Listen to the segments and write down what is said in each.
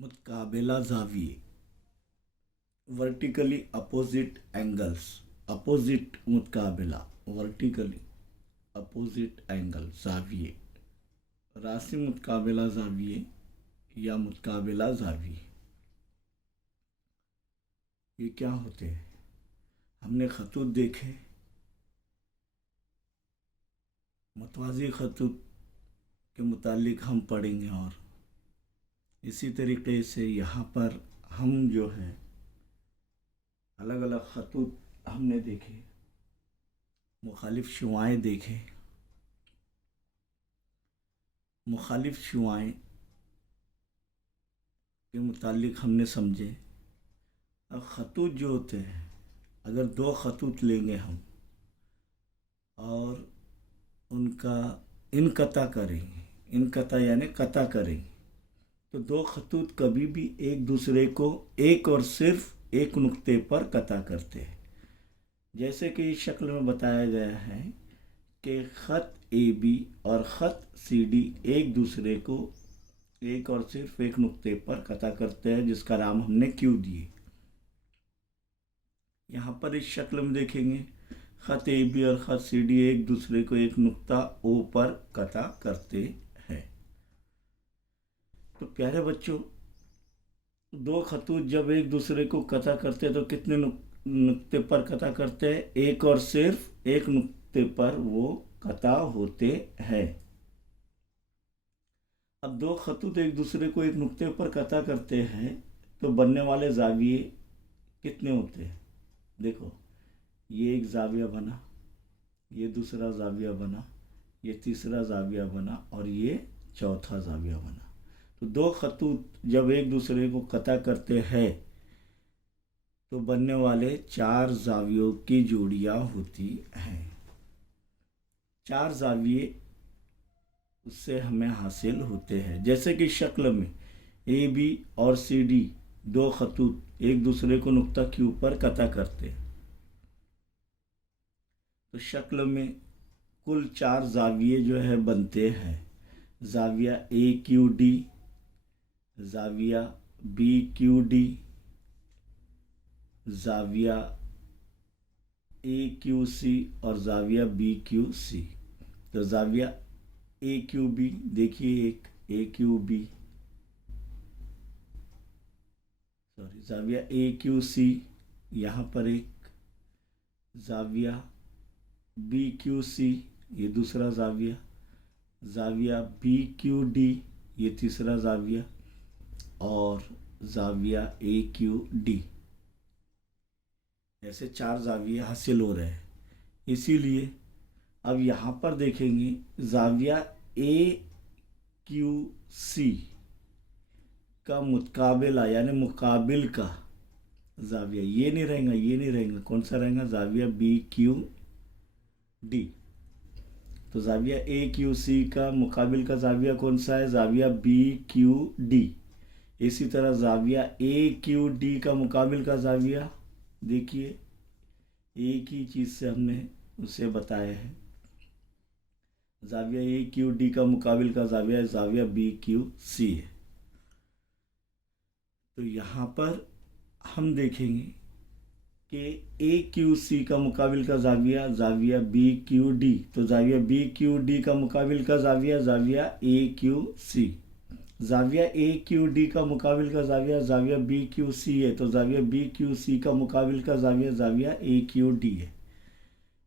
मुतकाबिला ज़ाविये, vertically opposite angles, opposite मुतकाबिला, vertically opposite angle ज़ाविये, रासी मुतकाबिला ज़ाविये या मुतकाबिला ज़ाविये। ये क्या होते हैं? हमने खतूत देखे, मतवाज़ी खतूत के मुतालिक हम पढ़ेंगे और इसी तरीके से यहाँ पर हम जो है अलग अलग खतूत हमने देखे, मुखालिफ शुआएँ देखे, मुखालिफ शुआएँ के मुतालिक हमने समझे। अब खतूत जो होते हैं, अगर दो खतूत लेंगे हम और उनका इनकता करेंगे, इनकता यानी कता करेंगे, तो दो खतूत कभी भी एक दूसरे को एक और सिर्फ एक नुक्ते पर कता करते हैं। जैसे कि इस शक्ल में बताया गया है कि ख़त ए बी और ख़त सी डी एक दूसरे को एक और सिर्फ एक नुक्ते पर कता करते हैं, जिसका नाम हमने क्यू दिए। यहाँ पर इस शक्ल में देखेंगे ख़त ए बी और ख़त सी डी एक दूसरे को एक नुक्ता ओ पर कता करते हैं। तो प्यारे बच्चों, दो खतूत जब एक दूसरे को कता करते हैं तो कितने नुक्ते पर कता करते हैं? एक और सिर्फ एक नुक्ते पर वो कता होते हैं। अब दो खतूत एक दूसरे को एक नुक्ते पर कता करते हैं तो बनने वाले ज़ाविये कितने होते हैं? देखो, ये एक ज़ाविया बना, ये दूसरा ज़ाविया बना, ये तीसरा ज़ाविया बना और ये चौथा ज़ाविया बना। तो दो खतूत जब एक दूसरे को कता करते हैं तो बनने वाले चार ज़ावियों की जोड़ियाँ होती हैं। चार ज़ाविये उससे हमें हासिल होते हैं। जैसे कि शक्ल में ए बी और सी डी दो खतूत एक दूसरे को नुक्ता क्यू पर कता करते हैं, तो शक्ल में कुल चार ज़ाविये जो है बनते हैं। ज़ाविया ए क्यू डी, ज़ाविया बी क्यू डी, ज़ाविया ए क्यू सी और ज़ाविया बी क्यू सी। तो ज़ाविया ए क्यू बी, देखिए एक ए Q B, sorry ज़ाविया A Q सी, यहाँ पर एक ज़ाविया बी क्यू सी, ये दूसरा ज़ाविया, ज़ाविया बी क्यू डी, ये तीसरा ज़ाविया और ज़ाविया ए क्यू डी। ऐसे चार ज़ाविये हासिल हो रहे हैं। इसीलिए अब यहाँ पर देखेंगे ज़ाविया ए क्यू सी का मुतकाबिला यानी मुकाबिल का ज़ाविया ये नहीं रहेगा, ये नहीं रहेगा, कौन सा रहेगा? ज़ाविया बी क्यू डी। तो ज़ाविया ए क्यू सी का मुकाबिल का ज़ाविया कौन सा है? ज़ाविया बी क्यू डी। इसी तरह ज़ाविया ए क्यू डी का मुकाबिल का ज़ाविया, देखिए एक ही चीज़ से हमने उसे बताया है। ज़ाविया ए क्यू डी का मुकाबिल का ज़ाविया ज़ाविया बी क्यू सी है। तो यहाँ पर हम देखेंगे कि ए क्यू सी का मुकाबिल का ज़ाविया ज़ाविया बी क्यू डी, तो ज़ाविया बी क्यू डी का मुकाबिल का ज़ाविया ज़ाविया A Q C. ज़ाविया A Q D का मुकाबिल का ज़ाविया ज़ाविया बी क्यू सी है, तो ज़ाविया बी क्यू सी का मुकाबिल का ज़ाविया ज़ाविया ए क्यू डी है।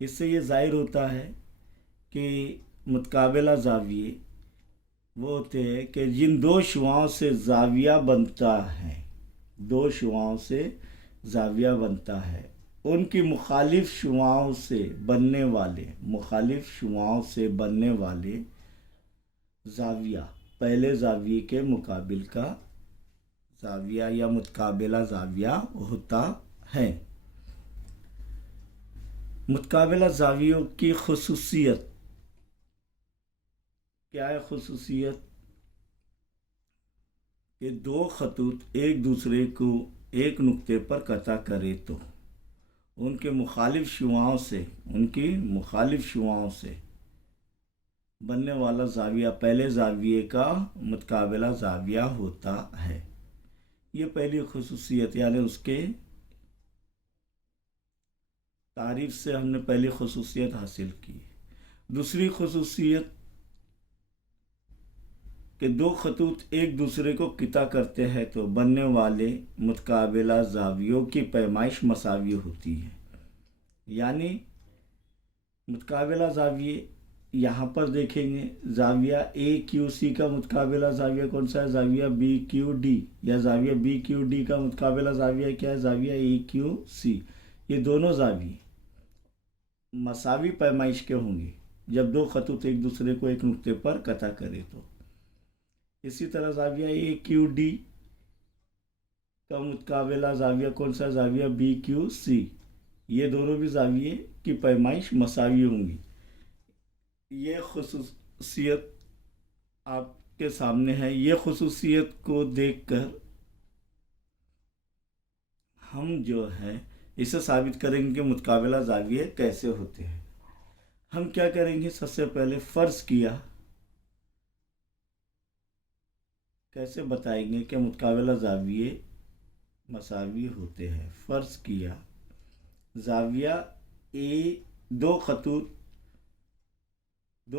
इससे ये ज़ाहिर होता है कि मुतकाबिला ज़ाविये वो होते हैं कि जिन दो शुआओं से ज़ाविया बनता है, दो शुआओं से ज़ाविया बनता है, उनकी मुखालिफ शुआओं से बनने वाले, मुखालिफ शुआओं से बनने वाले ज़ाविया पहले ज़ाविये के मुकाबिल का ज़ाविया या मुतकाबिला ज़ाविया होता है। मुतकाबिला ज़ावियों की खुसूसियत क्या है? खुसूसियत कि दो खतूत एक दूसरे को एक नुक्ते पर कता करे तो उनके मुखालिफ शुआओं से, उनकी मुखालिफ शुआओं से बनने वाला ज़ाविया पहले ज़ाविये का मुतकाबिला ज़ाविया होता है। ये पहली खुसूसियत, यानी उसके तारीफ से हमने पहली खुसूसियत हासिल की। दूसरी खुसूसियत कि दो खतूत एक दूसरे को किता करते हैं तो बनने वाले मुतकाबिला जावियों की पैमाइश मसावी होती है। यानी मुतकाबिला जाविये यहाँ पर देखेंगे, जाविया ए क्यू सी का मुतकाबिला जाविया कौन सा है? जाविया बी क्यू डी। या जाविया बी क्यू डी का मुतकाबिला जाविया क्या है? जाविया ए क्यू सी। ये दोनों जाविये मसावी पैमाइश के होंगे जब दो खतूत एक दूसरे को एक नुक्ते पर कता करे तो। इसी तरह जाविया ए क्यू डी का मुतकाबिला जाविया कौन सा? जाविया बी क्यू सी। ये दोनों भी जाविये की पैमाइश मसावी होंगी। ये खुसूसियत आपके सामने है। ये खुसूसियत को देखकर हम जो है इसे साबित करेंगे कि मुतकाबिला जाविये कैसे होते हैं। हम क्या करेंगे? सबसे पहले फ़र्ज़ किया, कैसे बताएंगे कि मुतकाबिला जाविये मसावी होते हैं। फ़र्ज़ किया जाविया ए, दो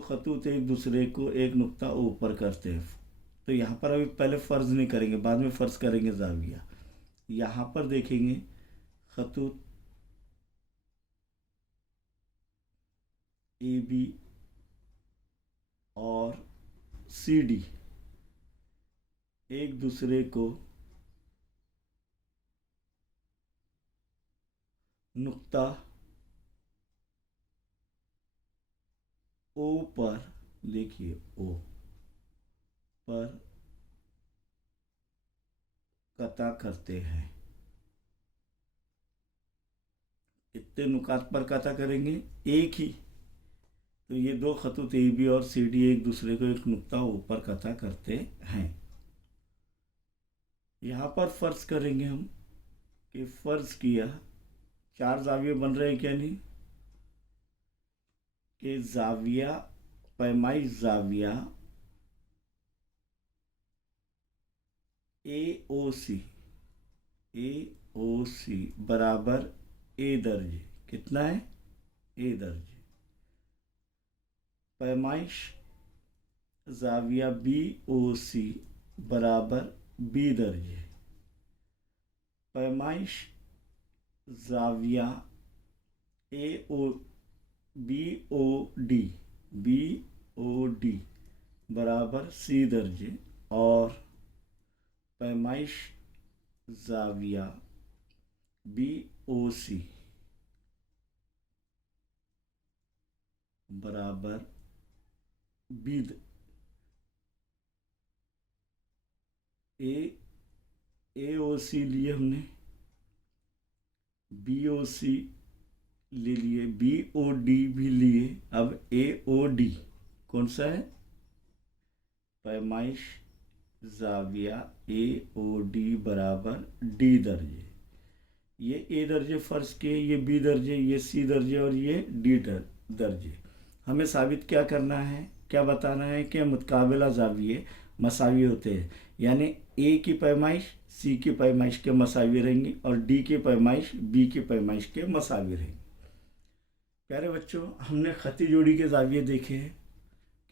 खतूत एक दूसरे को एक नुक्ता ऊपर करते हैं। तो यहाँ पर अभी पहले फ़र्ज़ नहीं करेंगे, बाद में फ़र्ज़ करेंगे जाविया। यहाँ पर देखेंगे खतूत ए बी और सी डी एक दूसरे को नुक्ता ओ पर, देखिए ओ पर कता करते हैं। कितने नुकात पर कता करेंगे? एक ही। तो ये दो खतूत ए बी और सी डी एक दूसरे को एक नुक्ता ऊपर कता करते हैं। यहाँ पर फ़र्ज़ करेंगे हम कि फ़र्ज़ किया चार जाविये बन रहे हैं क्या? नहीं, कि जाविया पैमाई जाविया ए ओ सी बराबर ए दर्जे। कितना है? ए दर्जे। पैमाइश जाविया बी ओ सी बराबर बी दर्जे। पैमाइश जाविया ए ओ बी ओ डी बराबर सी दर्जे। और पैमाइश जाविया बी ओ सी बराबर बी ए ओ सी लिए हमने, बी ओ सी ले लिए, बी ओ डी भी लिए। अब ए ओ डी कौन सा है? पैमाइश जाविया ए ओ डी बराबर डी दर्जे। ये ए दर्जे फ़र्ज़ किए, ये बी दर्जे, ये सी दर्जे और ये डी दर्जे। हमें साबित क्या करना है, क्या बताना है कि मुतकाबिला जाविये मसावी होते हैं। यानी ए की पैमाइश सी की पैमाइश के मसावी रहेंगी और डी की पैमाइश बी की पैमाइश के मसावी रहेंगी। प्यारे बच्चों, हमने खती जोड़ी के जाविये देखे हैं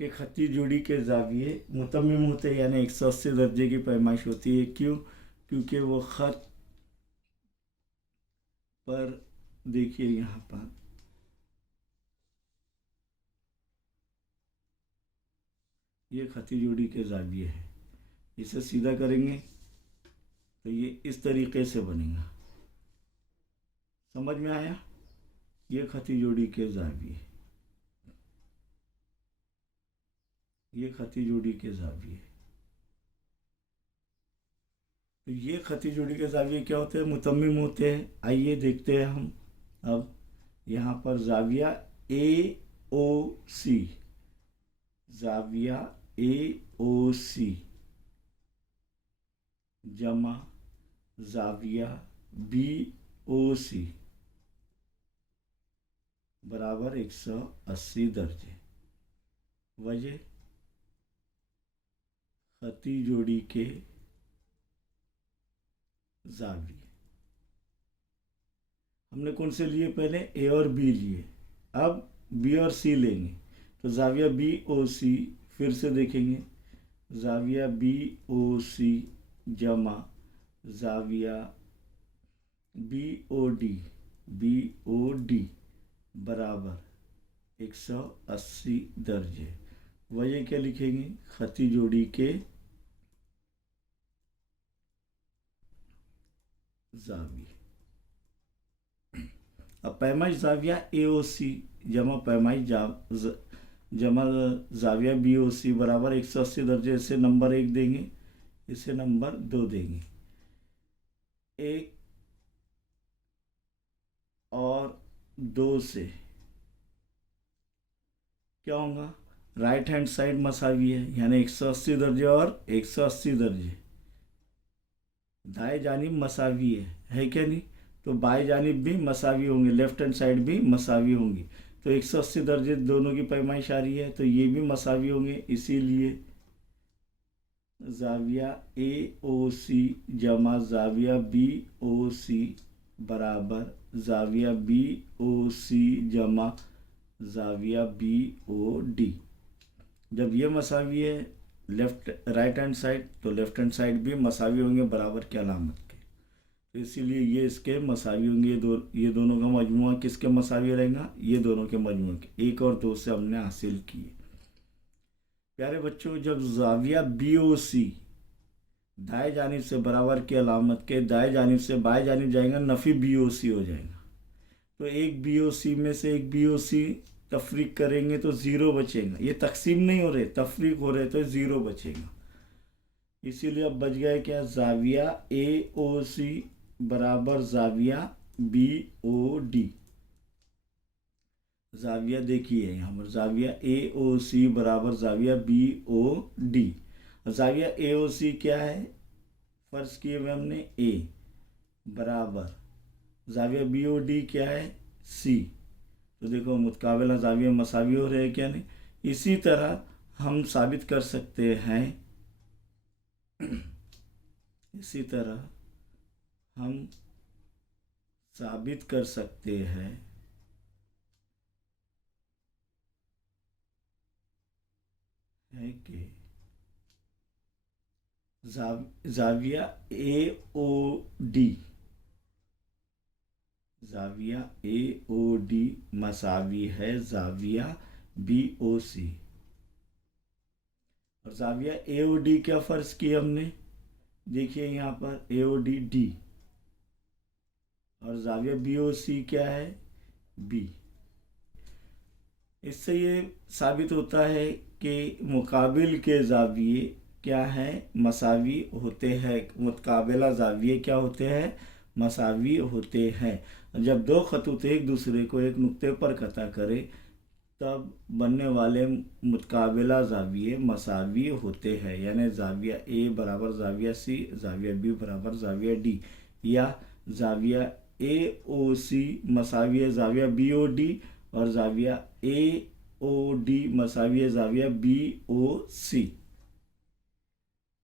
कि खती जोड़ी के जाविये मुतम्मिम होते हैं, यानी 180 दर्जे की पैमाइश होती है। क्यों? क्योंकि वो ख़त पर, देखिए यहाँ पर ये खती जोड़ी के जाविये है। इसे सीधा करेंगे तो ये इस तरीके से बनेगा। समझ में आया? ये खती जोड़ी के जाविये, ये खती जोड़ी के जाविये। तो ये खती जोड़ी के जाविये क्या होते हैं? मुतम्मिम होते हैं। आइए देखते हैं हम। अब यहाँ पर जाविया ए ओ सी, जाविया ए ओ सी जमा जाविया बी ओ सी बराबर 180 दर्जे। वजह खती जोड़ी के जाविये। हमने कौन से लिए पहले, ए और बी लिए, अब बी और सी लेंगे। तो जाविया बी ओ सी, फिर से देखेंगे, जाविया बी ओ सी जमा जाविया बी ओ डी बराबर 180 दर्जे। वजह क्या लिखेंगे, खती जोड़ी के जाविये। अब पैमाइश जाविया ए ओ सी जमा पैमाइश जमा जाविया बी ओ सी बराबर 180 दर्जे। इसे नंबर 1 देंगे, इसे नंबर 2 देंगे। 1 और 2 से क्या होगा, राइट हैंड साइड मसावी है, यानी 180 दर्जे और 180 दर्जे। दाएं जानिब मसावी है क्या नहीं, तो बाएं जानिब भी मसावी होंगे, लेफ्ट हैंड साइड भी मसावी होंगी। तो 180 दर्जे दोनों की पैमाइश आ रही है, तो ये भी मसावी होंगे। इसीलिए जाविया ए ओ सी जमा जाविया बी ओ सी बराबर जाविया बी ओ सी जमा जाविया बी ओ डी। जब ये मसावी है लेफ्ट राइट हैंड साइड, तो लेफ्ट हैंड साइड भी मसावी होंगे बराबर के अलामत के। तो इसीलिए ये इसके मसावी होंगे। ये दोनों का मजमुआ किसके मसावी रहेगा, ये दोनों के मजमुए के। 1 और 2 से हमने हासिल किए। प्यारे बच्चों, जब जाविया बी ओ सी दाएं जानिब से बराबर की अलामत के दाएं जानिब से बाएं जानिब जाएगा, नफ़ी बी ओ सी हो जाएगा। तो एक बी ओ सी में से एक बी ओ सी तफरीक करेंगे तो 0 बचेगा। ये तकसीम नहीं हो रहे, तफरीक हो रहे, तो 0 बचेगा। इसीलिए अब बच गया क्या, जाविया ए ओ सी बराबर जाविया बी ओ डी। जाविया देखिए यहाँ पर, जाविया ए ओ सी बराबर जाविया बी ओ डी। जाविया ए ओ सी क्या है, फर्ज किए हुए हमने ए बराबर जाविया बी ओ डी क्या है, सी। तो देखो मुतकाबिला जाविया मसावी हो रहे हैं क्या नहीं। इसी तरह हम साबित कर सकते हैं इसी तरह हम साबित कर सकते हैं कि जाविया ए ओ डी, जाविया ए ओ डी मसावी है जाविया बी ओ सी। और जाविया ए ओ डी क्या फर्ज किया हमने, देखिए यहाँ पर ए ओ डी डी, और जाविया बी ओ सी क्या है, बी। इससे ये साबित होता है कि मुकाबिल के जाविये क्या है, मसावी होते हैं। मुतकाबिला जाविये क्या होते हैं, मसावी होते हैं। जब दो खतूत एक दूसरे को एक नुक्ते पर कता करे, तब बनने वाले मुतकाबिला जाविये मसावी होते हैं। यानी जाविया ए बराबर जाविया सी, जाविया बी बराबर जाविया डी, या जाविया ए ओ सी मसावी जाविया बी ओ डी, और जाविया ए ओ डी मसावी जाविया बी ओ सी।